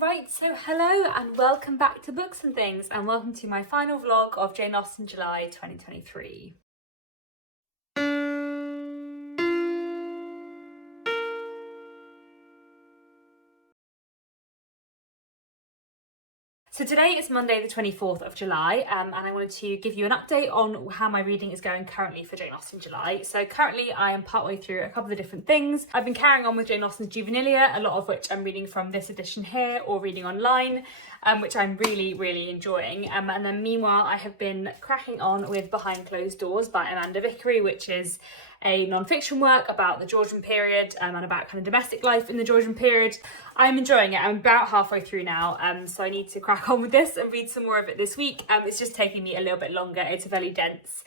Right, so hello and welcome back to Books and Things, and welcome to my final vlog of Jane Austen July 2023. So today is Monday the 24th of July and I wanted to give you an update on how my reading is going currently for Jane Austen July. So currently I am partway through a couple of different things. I've been carrying on with Jane Austen's Juvenilia, a lot of which I'm reading from this edition here or reading online, which I'm really enjoying. And then meanwhile I have been cracking on with Behind Closed Doors by Amanda Vickery, which is a non-fiction work about the Georgian period and about kind of domestic life in the Georgian period. I'm enjoying it. I'm about halfway through now, so I need to crack on with this and read some more of it this week. It's just taking me a little bit longer. It's a very dense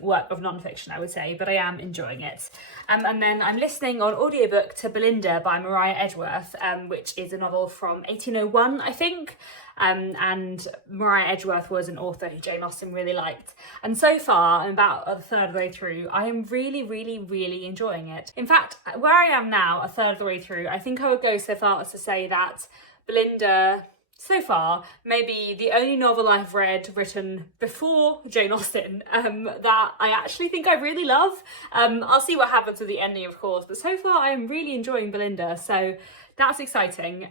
work of non-fiction, I would say, but I am enjoying it. And then I'm listening on audiobook to Belinda by Maria Edgeworth, which is a novel from 1801, I think. And Maria Edgeworth was an author who Jane Austen really liked. And so far, I'm about a third of the way through, I am really enjoying it. In fact, where I am now, a third of the way through, I think I would go so far as to say that Belinda, so far, maybe the only novel I've read written before Jane Austen that I actually think I really love. I'll see what happens with the ending, of course, but so far I am really enjoying Belinda, so that's exciting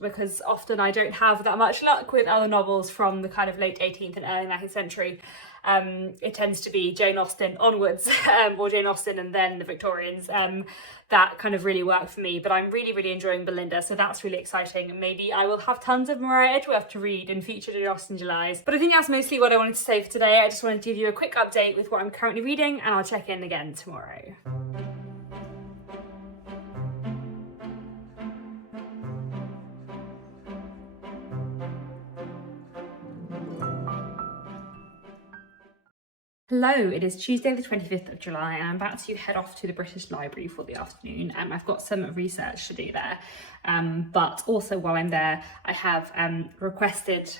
because often I don't have that much luck with other novels from the kind of late 18th and early 19th century. It tends to be Jane Austen onwards, or Jane Austen and then the Victorians, that kind of really work for me. But I'm really enjoying Belinda, so that's really exciting. Maybe I will have tons of Maria Edgeworth to read in future Jane Austen Julys. But I think that's mostly what I wanted to say for today. I just wanted to give you a quick update with what I'm currently reading, and I'll check in again tomorrow. Hello, it is Tuesday the 25th of July and I'm about to head off to the British Library for the afternoon. I've got some research to do there, but also while I'm there I have requested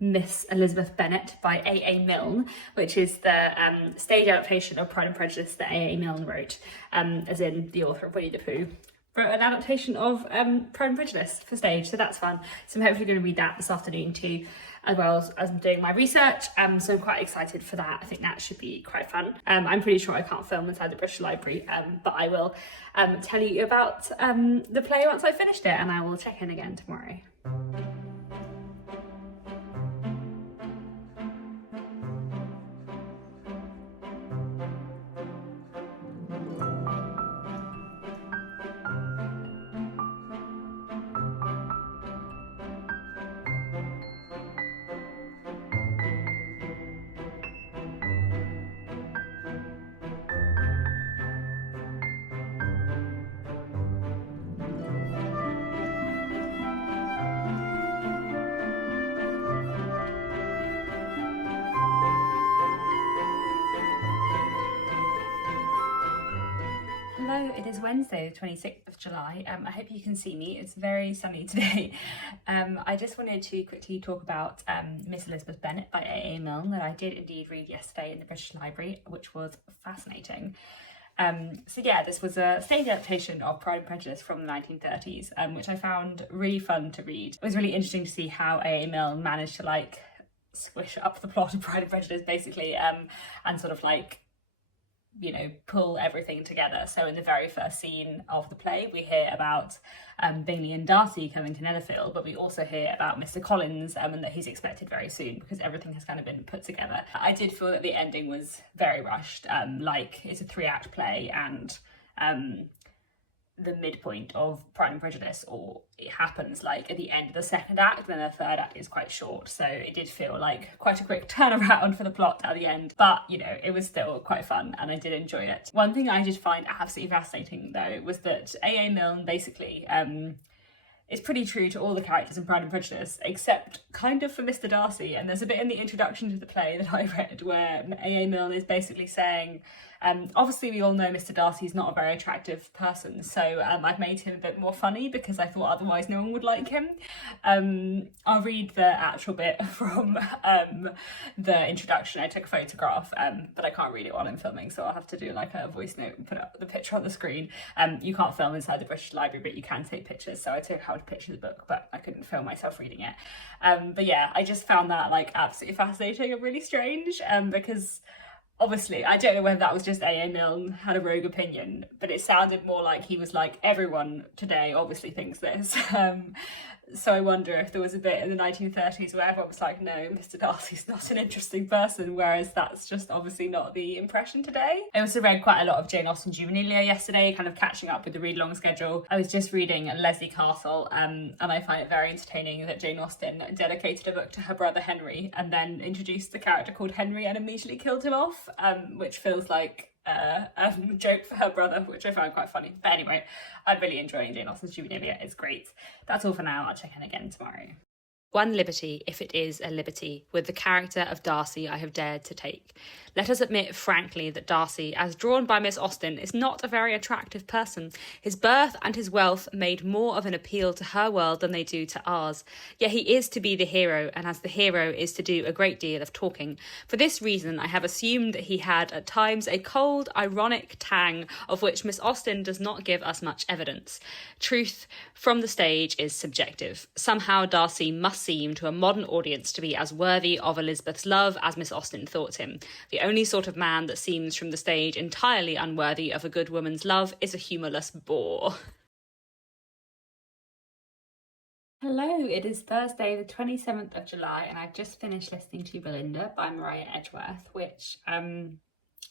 Miss Elizabeth Bennet by A.A. Milne, which is the stage adaptation of Pride and Prejudice that A.A. Milne wrote, as in the author of Winnie the Pooh. Wrote an adaptation of Pride and Prejudice for stage, so that's fun. So I'm hopefully going to read that this afternoon too, as well as I'm doing my research, so I'm quite excited for that. I think that should be quite fun. I'm pretty sure I can't film inside the British Library, but I will tell you about the play once I've finished it, and I will check in again tomorrow. Hello, it is Wednesday the 26th of July. I hope you can see me. It's very sunny today. I just wanted to quickly talk about Miss Elizabeth Bennet by A.A. Milne that I did indeed read yesterday in the British Library, which was fascinating. So yeah, this was a stage adaptation of Pride and Prejudice from the 1930s, which I found really fun to read. It was really interesting to see how A.A. Milne managed to like squish up the plot of Pride and Prejudice basically, and sort of like, you know, pull everything together. So in the very first scene of the play, we hear about Bingley and Darcy coming to Netherfield, but we also hear about Mr. Collins and that he's expected very soon because everything has kind of been put together. I did feel that the ending was very rushed, like it's a 3-act play and the midpoint of Pride and Prejudice, or it happens like at the end of the second act, then the third act is quite short, so it did feel like quite a quick turnaround for the plot at the end, but you know, it was still quite fun and I did enjoy it. One thing I did find absolutely fascinating though was that A.A. Milne basically is pretty true to all the characters in Pride and Prejudice, except kind of for Mr. Darcy. And there's a bit in the introduction to the play that I read where A.A. Milne is basically saying Obviously we all know Mr. Darcy's not a very attractive person, so I've made him a bit more funny because I thought otherwise no one would like him. I'll read the actual bit from the introduction. I took a photograph, but I can't read it while I'm filming, so I'll have to do like a voice note and put up the picture on the screen. You can't film inside the British Library, but you can take pictures, so I took how to picture the book, but I couldn't film myself reading it. But yeah, I just found that like absolutely fascinating and really strange, because obviously, I don't know whether that was just A.A. Milne had a rogue opinion, but it sounded more like he was like, everyone today obviously thinks this. So I wonder if there was a bit in the 1930s where everyone was like, no, Mr. Darcy's not an interesting person, whereas that's just obviously not the impression today. I also read quite a lot of Jane Austen Juvenalia yesterday, kind of catching up with the read-along schedule. I was just reading Leslie Castle, and I find it very entertaining that Jane Austen dedicated a book to her brother Henry and then introduced the character called Henry and immediately killed him off, which feels like a joke for her brother, which I found quite funny. But anyway, I'm really enjoying Jane Austen's Juvenalia. It's great. That's all for now. I'll check in again tomorrow. One liberty, if it is a liberty, with the character of Darcy I have dared to take. Let us admit frankly that Darcy, as drawn by Miss Austen, is not a very attractive person. His birth and his wealth made more of an appeal to her world than they do to ours. Yet he is to be the hero, and as the hero is to do a great deal of talking. For this reason, I have assumed that he had at times a cold, ironic tang, of which Miss Austen does not give us much evidence. Truth from the stage is subjective. Somehow Darcy must seem to a modern audience to be as worthy of Elizabeth's love as Miss Austen thought him. The only sort of man that seems from the stage entirely unworthy of a good woman's love is a humourless bore. Hello, it is Thursday the 27th of July and I've just finished listening to Belinda by Marissa Edgeworth, which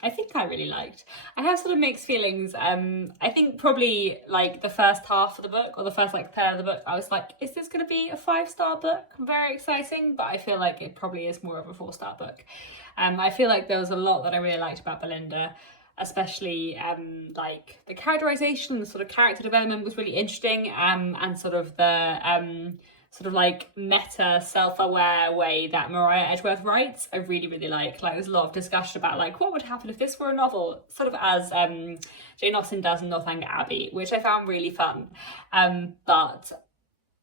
I think I really liked. I have sort of mixed feelings. I think probably like the first half of the book, or the first like third of the book, I was like, is this going to be a 5-star book? Very exciting, but I feel like it probably is more of a 4-star book. I feel like there was a lot that I really liked about Belinda, especially like the characterization, the sort of character development was really interesting, and sort of the sort of like meta self-aware way that Marissa Edgeworth writes, I really, really like there's a lot of discussion about like what would happen if this were a novel, sort of as Jane Austen does in Northanger Abbey, which I found really fun. But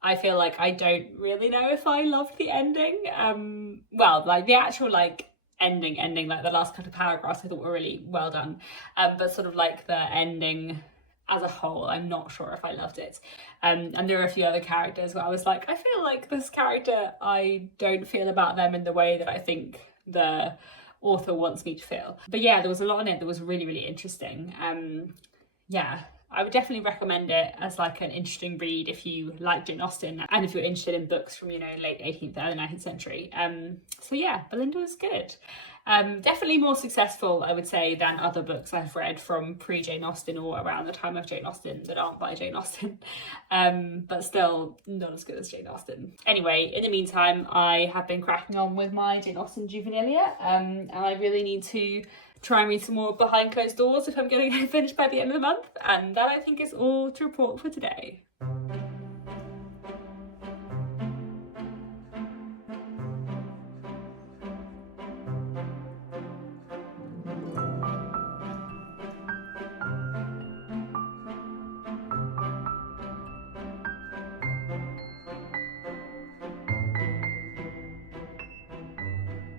I feel like I don't really know if I loved the ending. Well, like the actual like ending, like the last couple of paragraphs I thought were really well done. But sort of like the ending as a whole, I'm not sure if I loved it. And there are a few other characters where I was like, I feel like this character, I don't feel about them in the way that I think the author wants me to feel. But yeah, there was a lot in it that was really, really interesting. Yeah, I would definitely recommend it as like an interesting read if you like Jane Austen and if you're interested in books from, you know, late 18th, early 19th century. So yeah, Belinda was good. Definitely more successful, I would say, than other books I've read from pre-Jane Austen or around the time of Jane Austen that aren't by Jane Austen, but still not as good as Jane Austen. Anyway, in the meantime, I have been cracking on with my Jane Austen Juvenalia, and I really need to try and read some more Behind Closed Doors if I'm going to get finished by the end of the month, and that I think is all to report for today.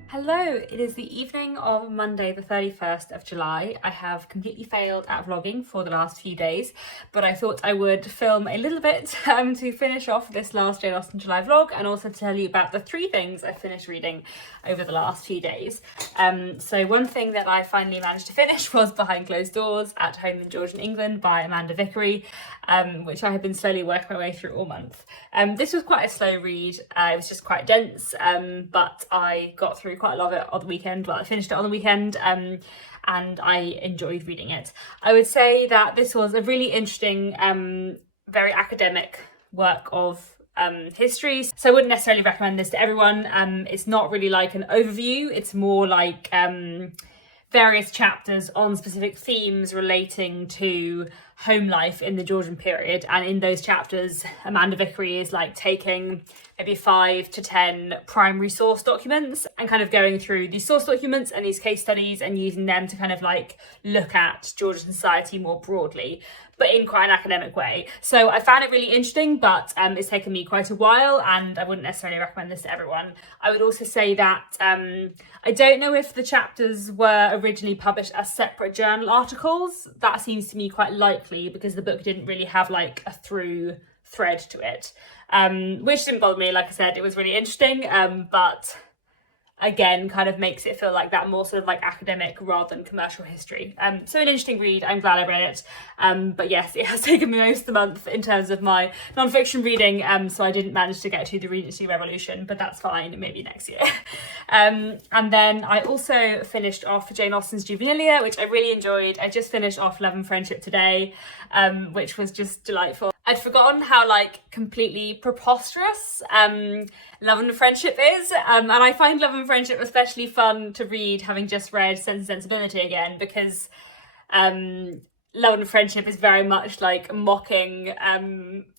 Hello, it is the evening of Monday the 31st of July. I have completely failed at vlogging for the last few days, but I thought I would film a little bit to finish off this last Jane Austen July vlog and also tell you about the 3 things I finished reading over the last few days. So one thing that I finally managed to finish was Behind Closed Doors, At Home in Georgian England by Amanda Vickery, which I have been slowly working my way through all month. This was quite a slow read. It was just quite dense, but I got through quite a lot of it on the weekend. Well, I finished it on the weekend, and I enjoyed reading it. I would say that this was a really interesting, very academic work of history. So I wouldn't necessarily recommend this to everyone. It's not really like an overview. It's more like various chapters on specific themes relating to home life in the Georgian period, and in those chapters Amanda Vickery is like taking maybe 5 to 10 primary source documents and kind of going through these source documents and these case studies and using them to kind of like look at Georgian society more broadly, but in quite an academic way. So I found it really interesting, but it's taken me quite a while, and I wouldn't necessarily recommend this to everyone. I would also say that I don't know if the chapters were originally published as separate journal articles. That seems to me quite likely because the book didn't really have like a through thread to it, which didn't bother me. Like I said, it was really interesting, but again kind of makes it feel like that more sort of like academic rather than commercial history. So an interesting read. I'm glad I read it, but yes, it has taken me most of the month in terms of my non-fiction reading, so I didn't manage to get to the Regency Revolution, but that's fine, maybe next year. And then I also finished off Jane Austen's Juvenilia, which I really enjoyed. I just finished off Love and Friendship today, which was just delightful. I'd forgotten how like completely preposterous Love and Friendship is, and I find Love and Friendship especially fun to read having just read Sense and Sensibility again, because Love and Friendship is very much like mocking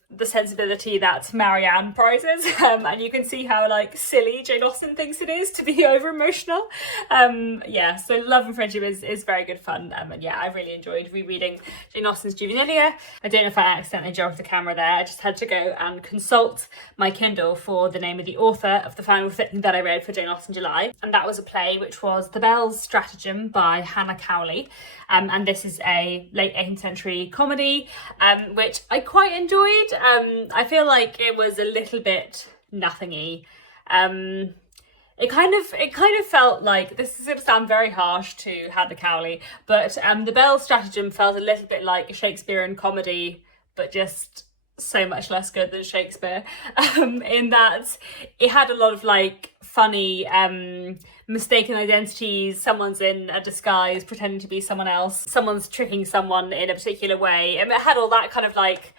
the sensibility that Marianne prizes, and you can see how like silly Jane Austen thinks it is to be over emotional. Yeah, so Love and Friendship is very good fun, and yeah, I really enjoyed rereading Jane Austen's Juvenilia. I don't know if I accidentally jumped the camera there. I just had to go and consult my Kindle for the name of the author of the final thing that I read for Jane Austen July, and that was a play which was The Bell's Stratagem by Hannah Cowley, and this is a late 18th century comedy, which I quite enjoyed. I feel like it was a little bit nothingy. It kind of felt like, this is going to sound very harsh to Hannah Cowley, but The Bell's Stratagem felt a little bit like a Shakespearean comedy, but just so much less good than Shakespeare, in that it had a lot of like funny mistaken identities. Someone's in a disguise pretending to be someone else, someone's tricking someone in a particular way, and it had all that kind of like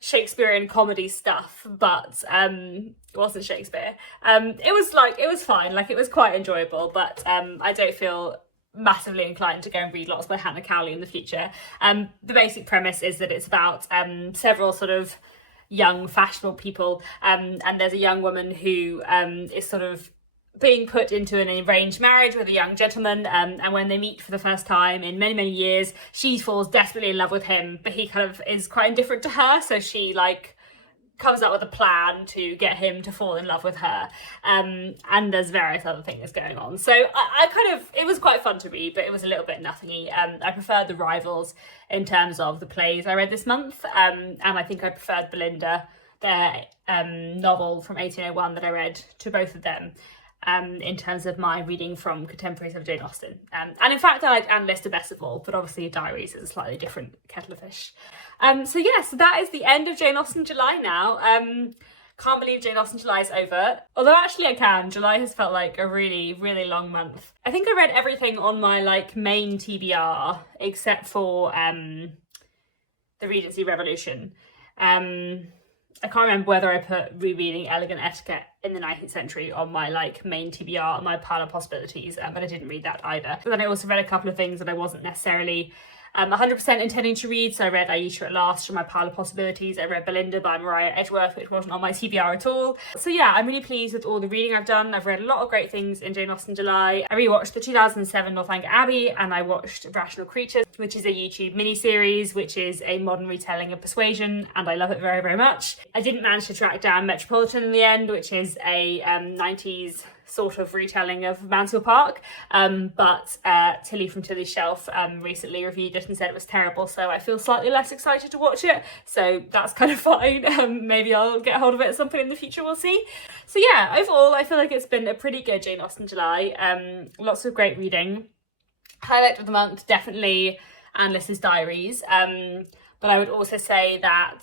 Shakespearean comedy stuff, but it wasn't Shakespeare. It was fine, like it was quite enjoyable, but I don't feel massively inclined to go and read lots by Hannah Cowley in the future. The basic premise is that it's about several sort of young fashionable people, and there's a young woman who is sort of being put into an arranged marriage with a young gentleman, and when they meet for the first time in many, many years, she falls desperately in love with him, but he kind of is quite indifferent to her, so she like comes up with a plan to get him to fall in love with her, and there's various other things going on. So it was quite fun to read, but it was a little bit nothingy. I preferred The Rivals in terms of the plays I read this month, and I think I preferred Belinda, their novel from 1801 that I read, to both of them. In terms of my reading from contemporaries of Jane Austen. And in fact, I liked Anne Lister best of all, but obviously Diaries is a slightly different kettle of fish. So that is the end of Jane Austen July now. Can't believe Jane Austen July is over. Although actually I can. July has felt like a really, really long month. I think I read everything on my like main TBR except for the Regency Revolution. I can't remember whether I put rereading Elegant Etiquette in the 19th century on my like main TBR, my pile of possibilities, but I didn't read that either. But then I also read a couple of things that I wasn't necessarily 100% intending to read. So I read Aisha at Last from my pile of possibilities. I read Belinda by Maria Edgeworth, which wasn't on my TBR at all. So yeah, I'm really pleased with all the reading I've done. I've read a lot of great things in Jane Austen July. I rewatched the 2007 Northanger Abbey, and I watched Rational Creatures, which is a YouTube miniseries, which is a modern retelling of Persuasion, and I love it very, very much. I didn't manage to track down Metropolitan in the end, which is a 90s sort of retelling of Mansfield Park, but Tilly from Tilly's Shelf recently reviewed it and said it was terrible, so I feel slightly less excited to watch it, so that's kind of fine. Maybe I'll get hold of it at some point in the future, we'll see. So yeah, overall I feel like it's been a pretty good Jane Austen July. Lots of great reading. Highlight of the month, definitely Anne Lister's Diaries, but I would also say that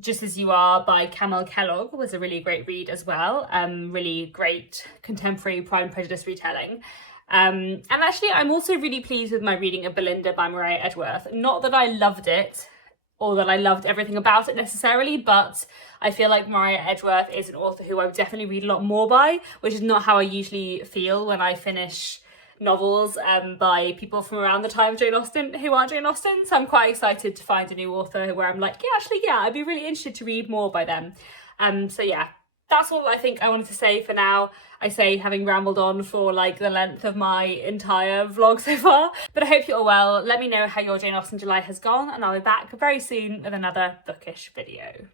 Just As You Are by Camille Kellogg was a really great read as well. Really great contemporary Pride and Prejudice retelling. And actually, I'm also really pleased with my reading of Belinda by Maria Edgeworth. Not that I loved it, or that I loved everything about it necessarily, but I feel like Maria Edgeworth is an author who I would definitely read a lot more by, which is not how I usually feel when I finish novels by people from around the time of Jane Austen who aren't Jane Austen. So I'm quite excited to find a new author where I'm like, yeah, I'd be really interested to read more by them. So yeah, that's all I think I wanted to say for now. I say having rambled on for like the length of my entire vlog so far. But I hope you're all well. Let me know how your Jane Austen July has gone, and I'll be back very soon with another bookish video.